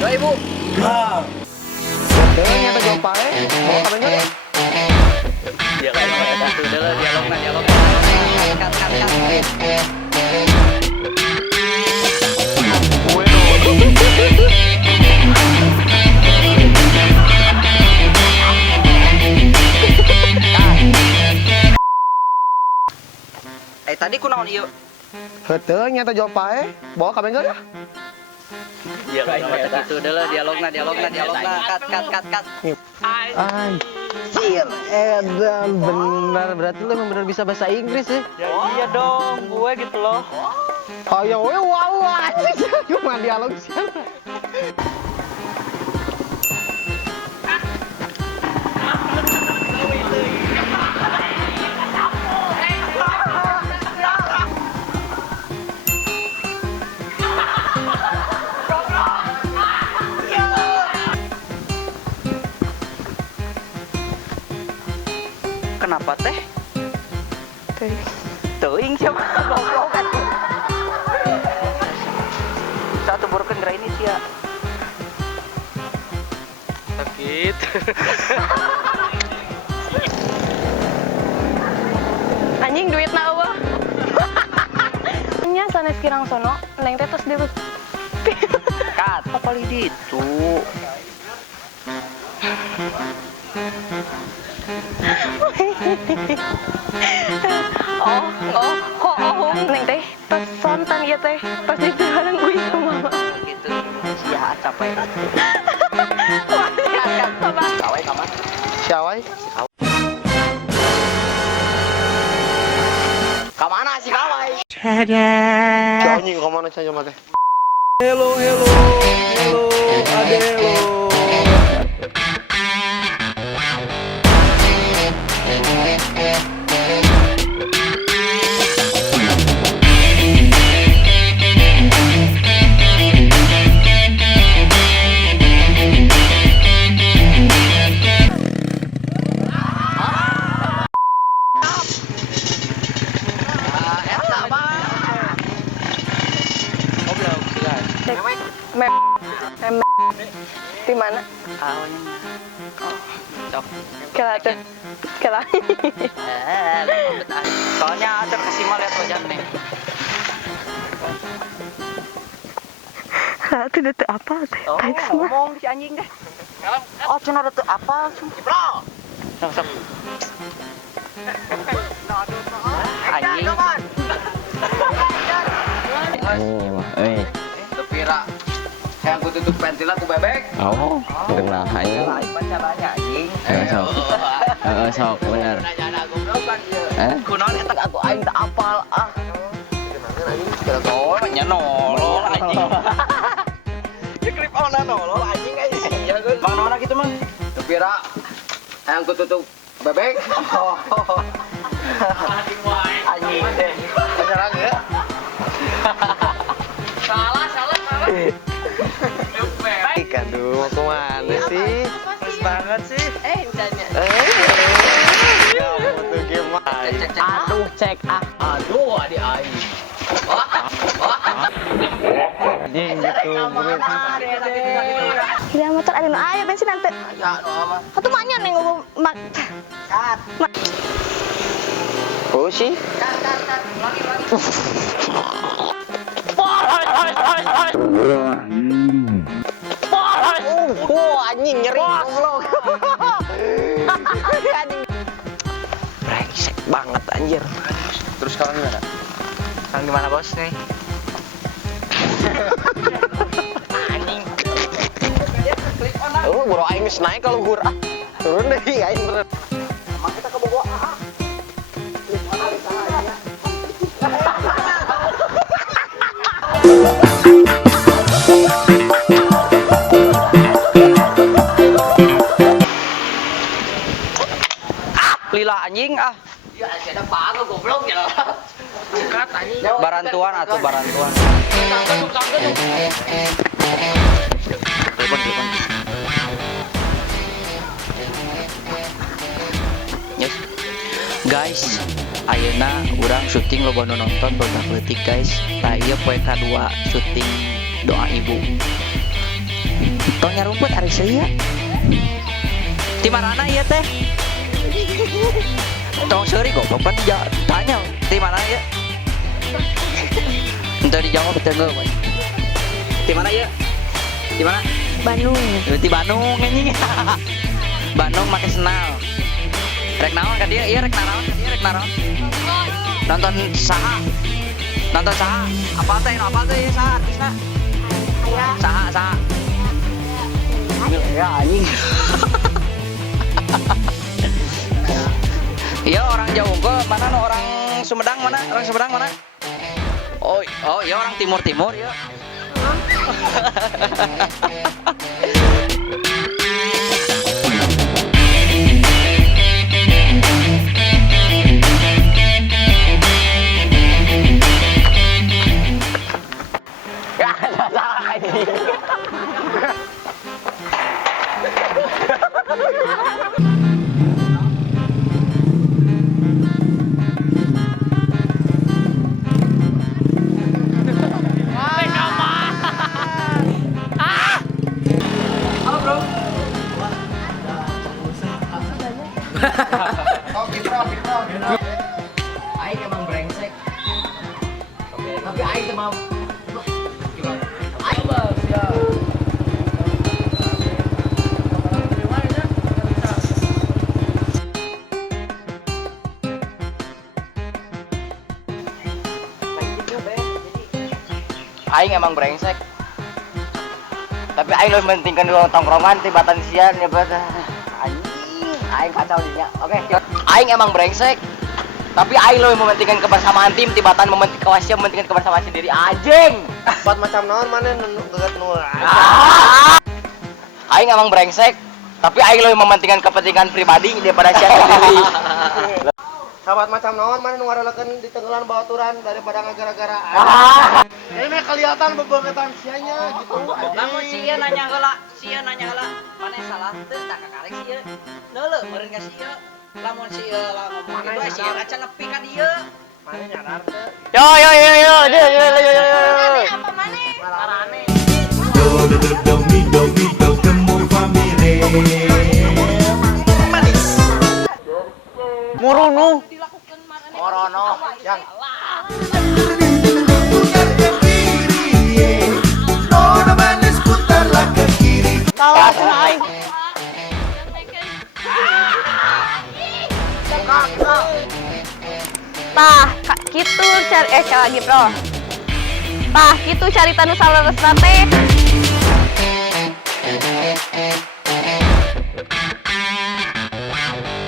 Ibu. Betul nyata jawab pae. Mau kabeh ya? Dia kayak itu udah dialog. Kat. Tadi ku naon ieu? Betul nyata jawab pae. Bawa kabeh ya? Dia kayak itu udah dialogna. Kat. Anjir, edan benar. Berarti lu emang benar bisa bahasa Inggris ya? Iya dong, gue gitu loh. Oh ya, wow, asik. Cuma dialog siapa? Kenapa teh? Teuing siapa? Goblok kan. Satu burkeun geura ini sia. Sakit. Anjing duit na eueuh. Nya sanes kirang sono, neng teh tos dirut. Kat, apa li ditu? Kok neng teh tos sontan ieu teh pas dibilang gue sama mama. Gitu. Sia capek. Coba. Kawai kaman. Siawai? Kamana si kawai? Si anjing kemana saja mah teh? Hello Adelo. Di mana? Awalnya. Cok. Kela tuh. Kela. Soalnya atur kasih mal lihat wajah nih. Itu udah tuh apa teh? Oh, ngomong si anjing deh. Oh, cina ada tuh apa? Bro. Sok. Anjing. Anjing mah, Tepira. Yang ku tutup pentil aku bebek. Oh, kenal hanya. Lain pacaranya anjing. Sok, bener. Kunaon eta aku aing teu apal ah. Oh, nya nolol anjing. Di klip ona nolol anjing ai sia geus. Bang nona kitu mah. Tepira. Yang ku tutup bebek. Anjing teh. Beneran ya? Salah. Aduh, mau kemana sih? Pas banget sih. Misalnya. Kamu tuh gimana? Aduh, cek ah. Aduh, adik aing. Anjing gitu, bro. Ya motor ada nu aya bensin nanti. Ya, no aman. Atuh mah nya neng mak. Kat. Oh sih? Kat. Lagi. Anjing nyeri goblok. Anjing. Brengsek banget anjir. Terus sekarang gimana? Sekarang gimana bos nih? Anjing. Oh, bro aing geus naik kalau gur. Turun deh aing bener. Emang kita ke Bogor ah. Lila anjing ah. Ya ada pago goblok ya. Angkat anjing. Barantuan atau barantuan. Telepon. Yes. Guys, ayeuna urang syuting loba nu nonton boga leutik guys. Tah ieu poe kadua syuting doa ibu. sia. Di mana ieu teh? Tong seuri goblok pan tanya di mana ya? Entar dijawab tengah we. Di mana ya? Di mana? Bandung. Di Bandung anjing. Bandung make senal. Rek naon ka dia? Iya rek naon ka dia? Rek naon? Nonton saha? Nonton saha? Apa teh? Apa teh saha artisna? Saha? Ya anjing. Iya orang Jawa kok mana no orang Sumedang mana? Orang Sumedang mana? Oh iya orang Timur ya. Aing emang brengsek. Oke, tapi aing emang aing bang, ya. Aing emang brengsek. Tapi aing lebih mentingkan dulu tongkrongan tibatan sian ya pada anjing. Aing kacau dinya. Oke, aing emang brengsek. Tapi aing lebih mementingkan kebersamaan tim tibatan mementingkan kebersamaan sendiri anjing. Empat macam naon mana geget nu. Aing emang brengsek. Tapi aing lebih mementingkan kepentingan pribadi daripada sian sendiri. Sahabat macam naon mana nu ngarelekeun di tenggelan baturan daripada ngagara-gara. Ini mah kelihatan bebeuketan sianya gitu. Lamun si ieu nanya heula, mana salah teu tak kakarek si ieu. Neuleuh meureun ka si ieu. Lamun si ieu ngomong kitu si ieu acan nepi ka dieu. Mana nyadar teh. Yo. Apa maneh? Marane. Murunu. Dilakukan maneh. Morono. Yang Salah aing. Tah, kitu cari lagi, Bro. Tah, kitu carita nu saleureusna teh.